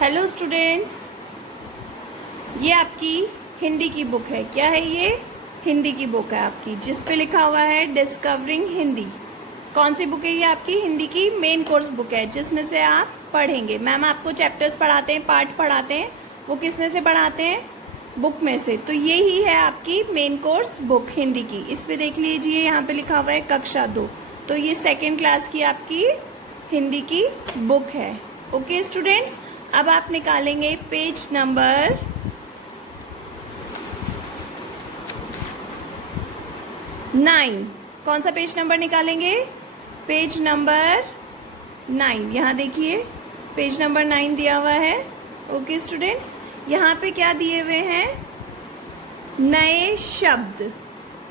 Hello students, ये आपकी हिंदी की बुक है। क्या है ये? हिंदी की बुक है आपकी, जिस पे लिखा हुआ है डिस्कवरिंग हिंदी। कौन सी बुक है ये? आपकी हिंदी की मेन कोर्स बुक है, जिसमें से आप पढ़ेंगे। मैम आपको चैप्टर्स पढ़ाते हैं, पार्ट पढ़ाते हैं, वो किस में से पढ़ाते हैं? बुक में से। तो ये ही है आपकी मेन कोर्स बुक हिंदी की। इस पे देख लीजिए, यहाँ पे लिखा हुआ है कक्षा 2। तो ये सेकेंड क्लास की आपकी हिंदी की बुक है। ओके स्टूडेंट्स, अब आप निकालेंगे पेज नंबर 9। कौन सा पेज नंबर निकालेंगे? Page number 9। यहाँ देखिए, पेज नंबर 9 दिया हुआ है। ओके स्टूडेंट्स, यहाँ पे क्या दिए हुए हैं? नए शब्द।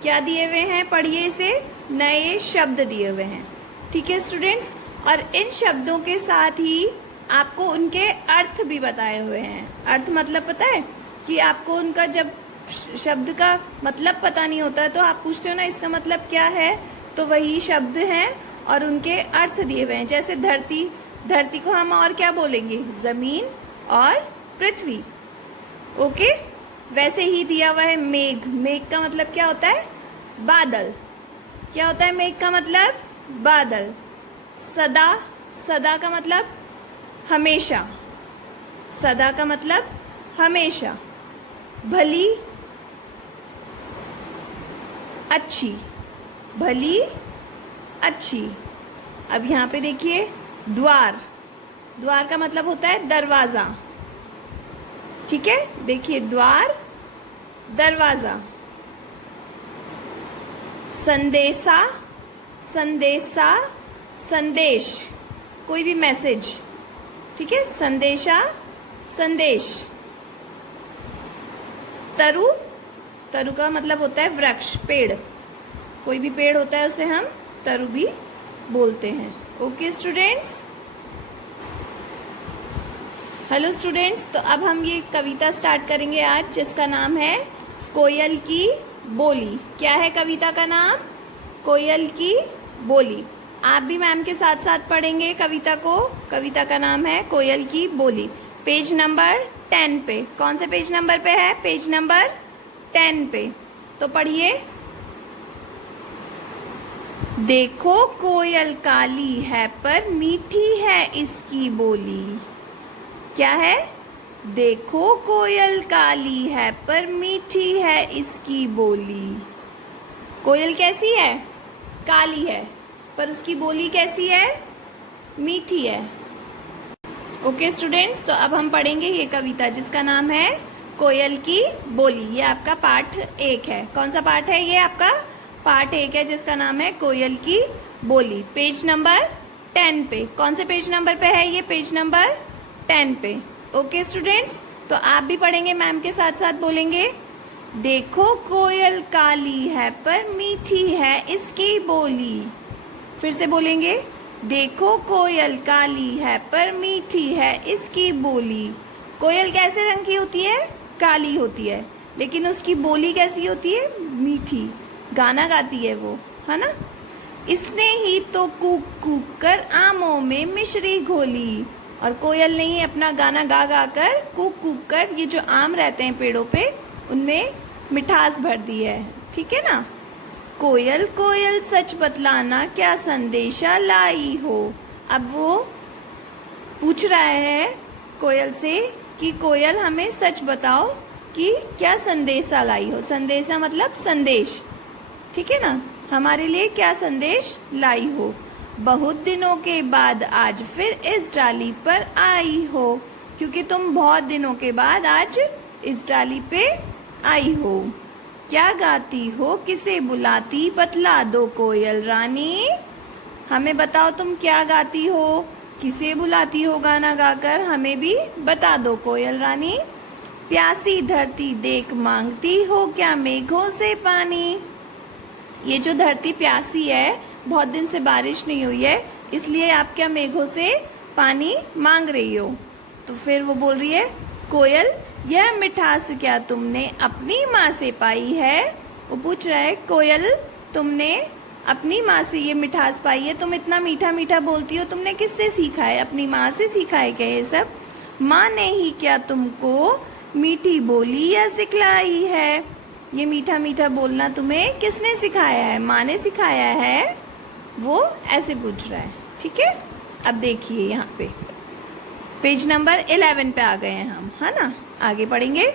क्या दिए हुए हैं? पढ़िए इसे। नए शब्द दिए हुए हैं। ठीक है स्टूडेंट्स, और इन शब्दों के साथ ही आपको उनके अर्थ भी बताए हुए हैं। अर्थ मतलब पता है कि आपको उनका जब शब्द का मतलब पता नहीं होता तो आप पूछते हो ना इसका मतलब क्या है, तो वही शब्द हैं और उनके अर्थ दिए हुए हैं। जैसे धरती, धरती को हम और क्या बोलेंगे? जमीन और पृथ्वी। ओके, वैसे ही दिया हुआ है मेघ। मेघ का मतलब क्या होता है? बादल। क्या होता है मेघ का मतलब? बादल। सदा, सदा का मतलब हमेशा। सदा का मतलब हमेशा। भली, अच्छी। भली, अच्छी। अब यहाँ पे देखिए, द्वार। द्वार का मतलब होता है दरवाजा। ठीक है, देखिए द्वार, दरवाजा। संदेशा, संदेशा, संदेश, कोई भी मैसेज। ठीक है, संदेशा, संदेश। तरु, तरु का मतलब होता है वृक्ष, पेड़। कोई भी पेड़ होता है उसे हम तरु भी बोलते हैं। ओके स्टूडेंट्स, हेलो स्टूडेंट्स, तो अब हम ये कविता स्टार्ट करेंगे आज, जिसका नाम है कोयल की बोली। क्या है कविता का नाम? कोयल की बोली। आप भी मैम के साथ साथ पढ़ेंगे कविता को। कविता का नाम है कोयल की बोली। पेज नंबर 10 पे। कौन से पेज नंबर पे है? पेज नंबर 10 पे। तो पढ़िए। देखो कोयल काली है पर मीठी है इसकी बोली। क्या है? देखो कोयल काली है पर मीठी है इसकी बोली। कोयल कैसी है? काली है, पर उसकी बोली कैसी है? मीठी है। ओके स्टूडेंट्स, तो अब हम पढ़ेंगे ये कविता, जिसका नाम है कोयल की बोली। ये आपका पार्ट 1 है। कौन सा पार्ट है ये? आपका पार्ट 1 है, जिसका नाम है कोयल की बोली। पेज नंबर 10 पे। कौन से पेज नंबर पे है ये? पेज नंबर 10 पे। ओके स्टूडेंट्स, तो आप भी पढ़ेंगे, मैम के साथ साथ बोलेंगे। देखो कोयल काली है पर मीठी है इसकी बोली। फिर से बोलेंगे, देखो कोयल काली है पर मीठी है इसकी बोली। कोयल कैसे रंग की होती है? काली होती है, लेकिन उसकी बोली कैसी होती है? मीठी। गाना गाती है वो, है ना? इसने ही तो कूक कूक कर आमों में मिश्री घोली। और कोयल ने ही अपना गाना गा गा कर, कूक कूक कर, ये जो आम रहते हैं पेड़ों पे, उनमें मिठास भर दी है। ठीक है ना? कोयल कोयल सच बतलाना क्या संदेशा लाई हो। अब वो पूछ रहा है कोयल से कि कोयल हमें सच बताओ कि क्या संदेशा लाई हो। संदेशा मतलब संदेश। ठीक है ना? हमारे लिए क्या संदेश लाई हो। बहुत दिनों के बाद आज फिर इस डाली पर आई हो। क्योंकि तुम बहुत दिनों के बाद आज इस डाली पे आई हो। क्या गाती हो, किसे बुलाती, बतला दो कोयल रानी। हमें बताओ तुम क्या गाती हो, किसे बुलाती हो गाना गाकर, हमें भी बता दो कोयल रानी। प्यासी धरती देख मांगती हो क्या मेघों से पानी। ये जो धरती प्यासी है, बहुत दिन से बारिश नहीं हुई है, इसलिए आप क्या मेघों से पानी मांग रही हो। तो फिर वो बोल रही है, कोयल यह मिठास क्या तुमने अपनी माँ से पाई है। वो पूछ रहा है, कोयल तुमने अपनी माँ से ये मिठास पाई है, तुम इतना मीठा मीठा बोलती हो, तुमने किससे सीखा है? अपनी माँ से सीखा है क्या ये सब? माँ ने ही क्या तुमको मीठी बोली या सिखलाई है? ये मीठा मीठा बोलना तुम्हें किसने सिखाया है? माँ ने सिखाया है। वो ऐसे पूछ रहा है, ठीक है। अब देखिए यहाँ पे पेज नंबर 11 पे आ गए हैं हम, है ना। आगे पढ़ेंगे।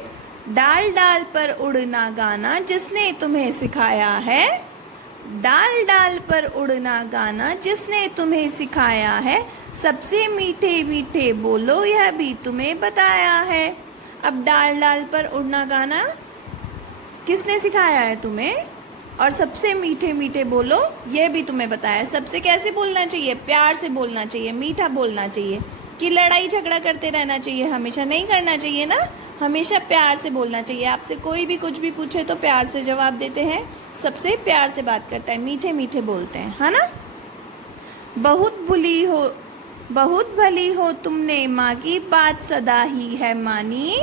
डाल डाल पर उड़ना गाना जिसने तुम्हें सिखाया है। डाल डाल पर उड़ना गाना जिसने तुम्हें सिखाया है। सबसे मीठे मीठे बोलो यह भी तुम्हें बताया है। अब डाल डाल पर उड़ना गाना किसने सिखाया है तुम्हें? और सबसे मीठे मीठे बोलो यह भी तुम्हें बताया है। सबसे कैसे बोलना चाहिए? प्यार से बोलना चाहिए, मीठा बोलना चाहिए। कि लड़ाई झगड़ा करते रहना चाहिए? हमेशा नहीं करना चाहिए ना, हमेशा प्यार से बोलना चाहिए। आपसे कोई भी कुछ भी पूछे तो प्यार से जवाब देते हैं, सबसे प्यार से बात करता है, मीठे मीठे बोलते हैं, है ना। बहुत भली हो तुमने माँ की बात सदा ही है मानी।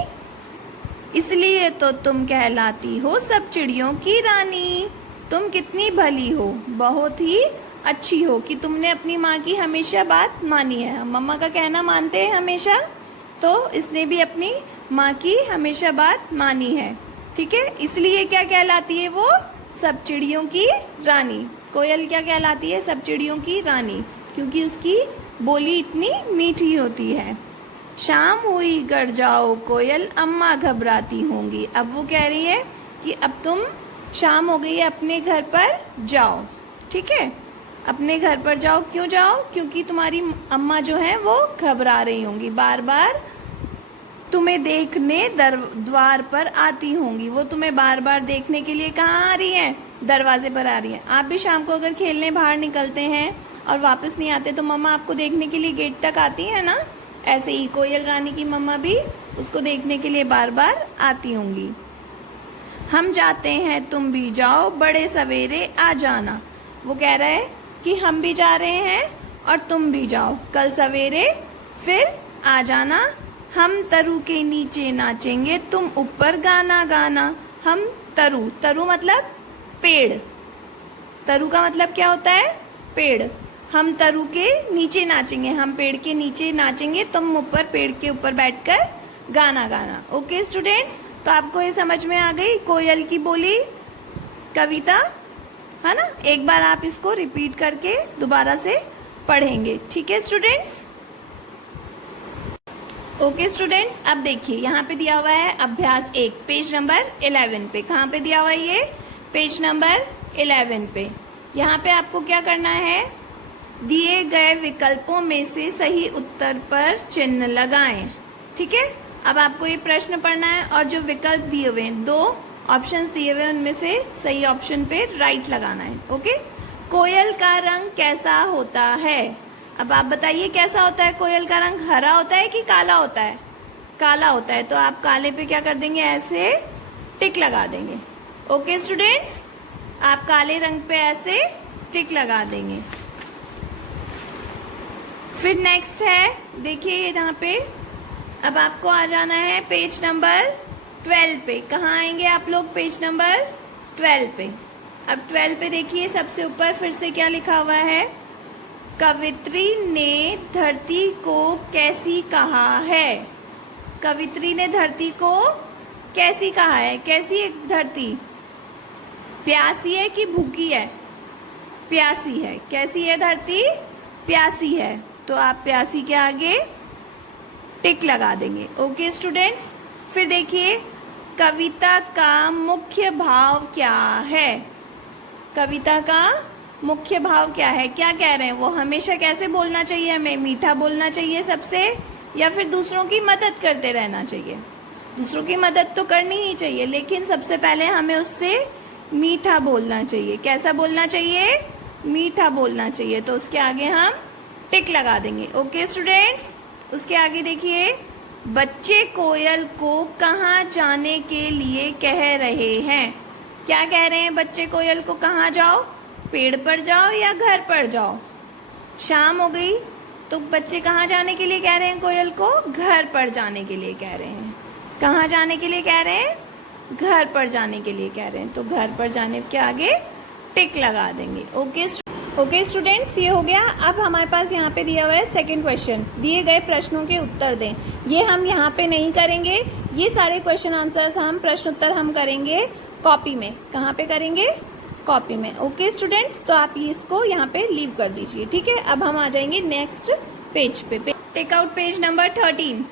इसलिए तो तुम कहलाती हो सब चिड़ियों की रानी। तुम कितनी भली हो, बहुत ही अच्छी हो कि तुमने अपनी माँ की हमेशा बात मानी है। हम मम्मा का कहना मानते हैं हमेशा, तो इसने भी अपनी माँ की हमेशा बात मानी है, ठीक है। इसलिए क्या कहलाती है वो? सब चिड़ियों की रानी। कोयल क्या कहलाती है? सब चिड़ियों की रानी, क्योंकि उसकी बोली इतनी मीठी होती है। शाम हुई घर जाओ कोयल अम्मा घबराती होंगी। अब वो कह रही है कि अब तुम शाम हो गई है, अपने घर पर जाओ, ठीक है। अपने घर पर जाओ। क्यों जाओ? क्योंकि तुम्हारी अम्मा जो है वो घबरा रही होंगी, बार बार तुम्हें देखने द्वार पर आती होंगी। वो तुम्हें बार बार देखने के लिए कहाँ आ रही हैं? दरवाजे पर आ रही हैं। आप भी शाम को अगर खेलने बाहर निकलते हैं और वापस नहीं आते तो मम्मा आपको देखने के लिए गेट तक आती है ना। ऐसे ही कोयल रानी की मम्मा भी उसको देखने के लिए बार बार आती होंगी। हम जाते हैं तुम भी जाओ बड़े सवेरे आ जाना। वो कह रहा है कि हम भी जा रहे हैं और तुम भी जाओ कल सवेरे, फिर आ जाना। हम तरु के नीचे नाचेंगे तुम ऊपर गाना गाना। हम तरु, तरु मतलब पेड़। तरु का मतलब क्या होता है? पेड़। हम तरु के नीचे नाचेंगे, हम पेड़ के नीचे नाचेंगे, तुम ऊपर पेड़ के ऊपर बैठकर गाना गाना। ओके स्टूडेंट्स, तो आपको ये समझ में आ गई कोयल की बोली कविता, है ना। एक बार आप इसको रिपीट करके दोबारा से पढ़ेंगे, ठीक है स्टूडेंट्स। ओके स्टूडेंट्स, अब देखिए यहाँ पे दिया हुआ है अभ्यास 1 पेज नंबर 11 पे। कहाँ पे दिया हुआ है ये? पेज नंबर 11 पे। यहाँ पे आपको क्या करना है? दिए गए विकल्पों में से सही उत्तर पर चिन्ह लगाएं, ठीक है। अब आपको ये प्रश्न पढ़ना है और जो विकल्प दिए हुए हैं, 2 ऑप्शंस दिए हुए हैं, उनमें से सही ऑप्शन पे राइट लगाना है। ओके। कोयल का रंग कैसा होता है? अब आप बताइए कैसा होता है कोयल का रंग? हरा होता है कि काला होता है? काला होता है, तो आप काले पे क्या कर देंगे? ऐसे टिक लगा देंगे। ओके स्टूडेंट्स, आप काले रंग पे ऐसे टिक लगा देंगे। फिर नेक्स्ट है, देखिए यहाँ पे अब आपको आ जाना है पेज नंबर 12 पे। कहाँ आएंगे आप लोग? पेज नंबर 12 पे। अब 12 पे देखिए सबसे ऊपर फिर से क्या लिखा हुआ है? कवित्री ने धरती को कैसी कहा है? कवित्री ने धरती को कैसी कहा है? कैसी है धरती? प्यासी है कि भूखी है? प्यासी है। कैसी है धरती? प्यासी है। तो आप प्यासी के आगे टिक लगा देंगे। ओके स्टूडेंट्स, फिर देखिए कविता का मुख्य भाव क्या है? कविता का मुख्य भाव क्या है? क्या कह रहे हैं वो? हमेशा कैसे बोलना चाहिए हमें? मीठा बोलना चाहिए सबसे, या फिर दूसरों की मदद करते रहना चाहिए? दूसरों की मदद तो करनी ही चाहिए, लेकिन सबसे पहले हमें उससे मीठा बोलना चाहिए। कैसा बोलना चाहिए? मीठा बोलना चाहिए। तो उसके आगे हम टिक लगा देंगे। ओके स्टूडेंट्स, उसके आगे देखिए बच्चे कोयल को कहाँ जाने के लिए कह रहे हैं? क्या कह रहे हैं बच्चे कोयल को? कहाँ जाओ? पेड़ पर जाओ या घर पर जाओ? शाम हो गई तो बच्चे कहाँ जाने के लिए कह रहे हैं कोयल को? घर पर जाने के लिए कह रहे हैं। कहाँ जाने के लिए कह रहे हैं? घर पर जाने के लिए कह रहे हैं। तो घर पर जाने के आगे टिक लगा देंगे। ओके ओके स्टूडेंट्स, ये हो गया। अब हमारे पास यहाँ पे दिया हुआ है सेकंड क्वेश्चन, दिए गए प्रश्नों के उत्तर दें। ये हम यहाँ पे नहीं करेंगे, ये सारे क्वेश्चन आंसर्स हम प्रश्न उत्तर हम करेंगे कॉपी में। कहाँ पे करेंगे? कॉपी में। ओके स्टूडेंट्स, तो आप ये इसको यहाँ पे लीव कर दीजिए, ठीक है। अब हम आ जाएंगे नेक्स्ट पेज पे। Take out page number 13।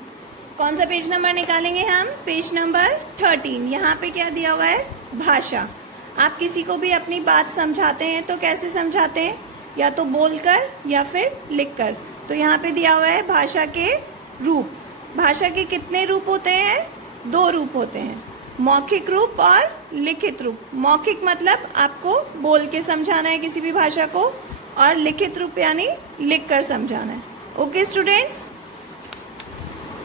कौन सा पेज नंबर निकालेंगे हम? Page number 13। यहाँ पे क्या दिया हुआ है? भाषा। आप किसी को भी अपनी बात समझाते हैं तो कैसे समझाते हैं? या तो बोलकर या फिर लिखकर। तो यहाँ पे दिया हुआ है भाषा के रूप। भाषा के कितने रूप होते हैं? 2 रूप होते हैं, मौखिक रूप और लिखित रूप। मौखिक मतलब आपको बोल के समझाना है किसी भी भाषा को, और लिखित रूप यानी लिख कर समझाना है। Okay students,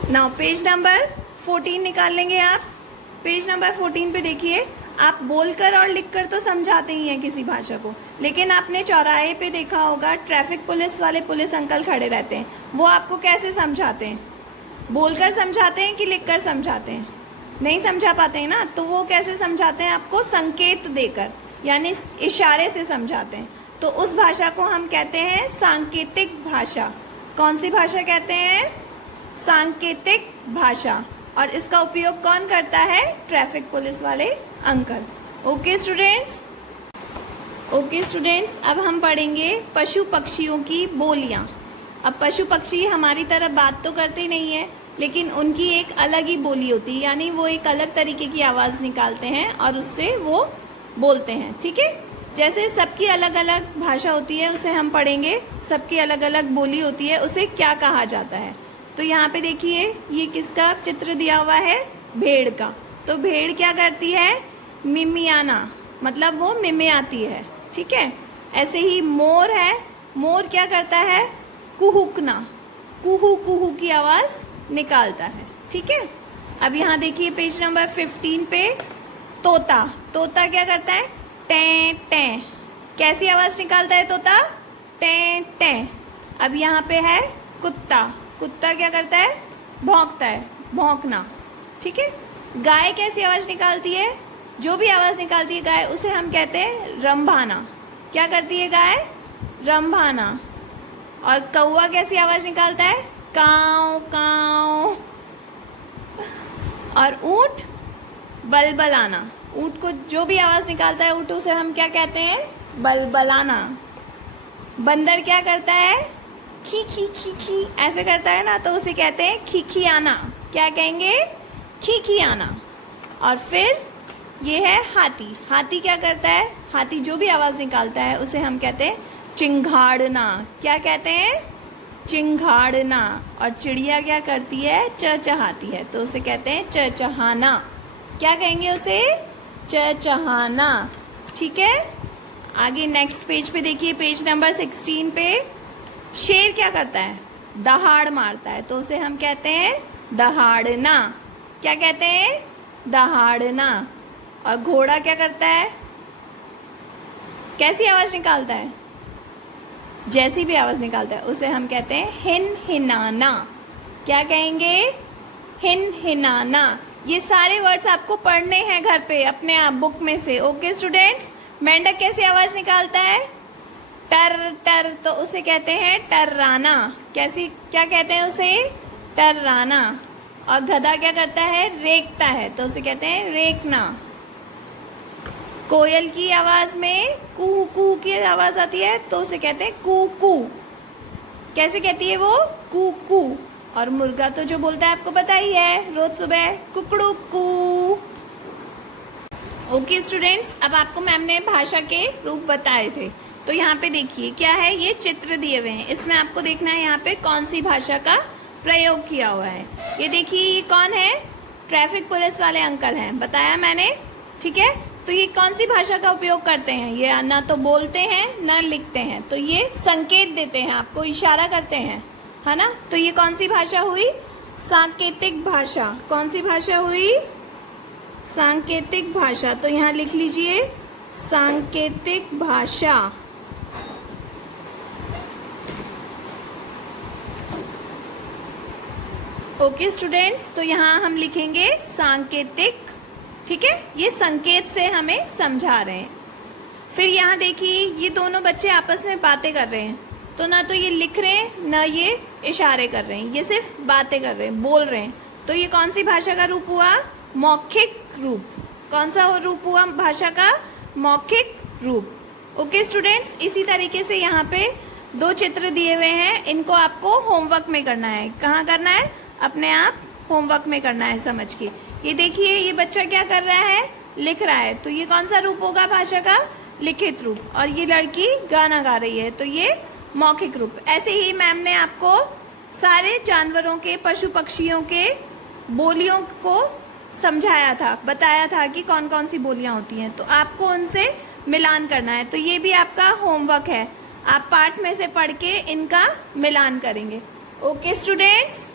now page number 14 निकाल लेंगे आप। पेज नंबर 14 पे देखिए, आप बोलकर और लिखकर तो समझाते ही हैं किसी भाषा को, लेकिन आपने चौराहे पे देखा होगा ट्रैफिक पुलिस वाले पुलिस अंकल खड़े रहते हैं। वो आपको कैसे समझाते हैं? बोलकर समझाते हैं कि लिखकर समझाते हैं? नहीं समझा पाते हैं ना, तो वो कैसे समझाते हैं? आपको संकेत देकर, यानी इशारे से समझाते हैं। तो उस भाषा को हम कहते हैं सांकेतिक भाषा। कौन सी भाषा कहते हैं? सांकेतिक भाषा। और इसका उपयोग कौन करता है? ट्रैफिक पुलिस वाले uncle. Okay students, okay students, अब हम पढ़ेंगे पशु पक्षियों की बोलियां। अब पशु पक्षी हमारी तरह बात तो करते नहीं है, लेकिन उनकी एक अलग ही बोली होती है, यानी वो एक अलग तरीके की आवाज़ निकालते हैं और उससे वो बोलते हैं, ठीक है। जैसे सबकी अलग अलग भाषा होती है, उसे हम पढ़ेंगे। सबकी अलग अलग बोली होती है, उसे क्या कहा जाता है? तो यहाँ पे देखिए, ये किसका चित्र दिया हुआ है? भेड़ का। तो भेड़ क्या करती है? मिमियाना, मतलब वो मिमियाती है, ठीक है। ऐसे ही मोर है, मोर क्या करता है? कुहुकना, कुहू कुहू की आवाज़ निकालता है, ठीक है। अब यहाँ देखिए पेज नंबर 15 पे, तोता। तोता क्या करता है? टें टें। कैसी आवाज़ निकालता है तोता? टें टें। अब यहाँ पे है कुत्ता। कुत्ता क्या करता है? भौंकता है, भौंकना, ठीक है। गाय कैसी आवाज़ निकालती है? जो भी आवाज़ निकालती है गाय, उसे हम कहते हैं रंभाना। क्या करती है गाय? रंभाना। और कौवा कैसी आवाज़ निकालता है? काव काव। और ऊँट बलबलाना। ऊँट को जो भी आवाज़ निकालता है ऊँट, उसे हम क्या कहते हैं? बलबलाना। बंदर क्या करता है? खी खी खी खी ऐसे करता है ना, तो उसे कहते हैं खिखियाना। क्या कहेंगे? खिखियाना। और फिर ये है हाथी। हाथी क्या करता है? हाथी जो भी आवाज़ निकालता है उसे हम कहते हैं चिंघाड़ना। क्या कहते हैं? चिंघाड़ना। और चिड़िया क्या करती है? चहचहाती है, तो उसे कहते हैं चहचहाना। क्या कहेंगे उसे? चहचहाना, ठीक है। आगे नेक्स्ट पेज पे देखिए, पेज नंबर 16 पे, शेर क्या करता है? दहाड़ मारता है, तो उसे हम कहते हैं दहाड़ना। क्या कहते हैं? दहाड़ना। और घोड़ा क्या करता है? कैसी आवाज़ निकालता है? जैसी भी आवाज़ निकालता है उसे हम कहते हैं हिन हिनाना। क्या कहेंगे? हिन हिनाना। ये सारे वर्ड्स आपको पढ़ने हैं घर पे अपने आप बुक में से। ओके स्टूडेंट्स, मेंढक कैसी आवाज़ निकालता है? टर टर, तो उसे कहते हैं टर्राना। कैसी, क्या कहते हैं उसे? टर्राना। और गधा क्या करता है? रेंकता है, तो उसे कहते हैं रेंकना। कोयल की आवाज़ में कुहू कुहू की आवाज़ आती है, तो उसे कहते हैं कू कू। कैसे कहती है वो? कू कू। और मुर्गा तो जो बोलता है आपको पता ही है, रोज सुबह कुकड़ू कू। ओके स्टूडेंट्स, अब आपको मैम ने भाषा के रूप बताए थे, तो यहाँ पे देखिए क्या है, ये चित्र दिए हुए हैं। इसमें आपको देखना है यहाँ पे कौन सी भाषा का प्रयोग किया हुआ है। ये देखिए, ये कौन है? ट्रैफिक पुलिस वाले अंकल हैं, बताया मैंने, ठीक है। तो ये कौन सी भाषा का उपयोग करते हैं? ये ना तो बोलते हैं ना लिखते हैं, तो ये संकेत देते हैं, आपको इशारा करते हैं, है ना। तो ये कौन सी भाषा हुई? सांकेतिक भाषा। कौन सी भाषा हुई? सांकेतिक भाषा। तो यहाँ लिख लीजिए सांकेतिक भाषा। ओके स्टूडेंट्स, तो यहाँ हम लिखेंगे सांकेतिक, ठीक है। ये संकेत से हमें समझा रहे हैं। फिर यहाँ देखिए ये दोनों बच्चे आपस में बातें कर रहे हैं, तो ना तो ये लिख रहे हैं ना ये इशारे कर रहे हैं, ये सिर्फ बातें कर रहे हैं, बोल रहे हैं। तो ये कौन सी भाषा का रूप हुआ? मौखिक रूप। कौन सा रूप हुआ भाषा का? मौखिक रूप। ओके स्टूडेंट्स, इसी तरीके से यहाँ पे 2 चित्र दिए हुए हैं, इनको आपको होमवर्क में करना है। कहाँ करना है? अपने आप होमवर्क में करना है समझ के। ये देखिए ये बच्चा क्या कर रहा है? लिख रहा है। तो ये कौन सा रूप होगा भाषा का? लिखित रूप। और ये लड़की गाना गा रही है, तो ये मौखिक रूप। ऐसे ही मैम ने आपको सारे जानवरों के, पशु पक्षियों के बोलियों को समझाया था, बताया था कि कौन कौन सी बोलियां होती हैं, तो आपको उनसे मिलान करना है। तो ये भी आपका होमवर्क है, आप पाठ में से पढ़ के इनका मिलान करेंगे। Okay students.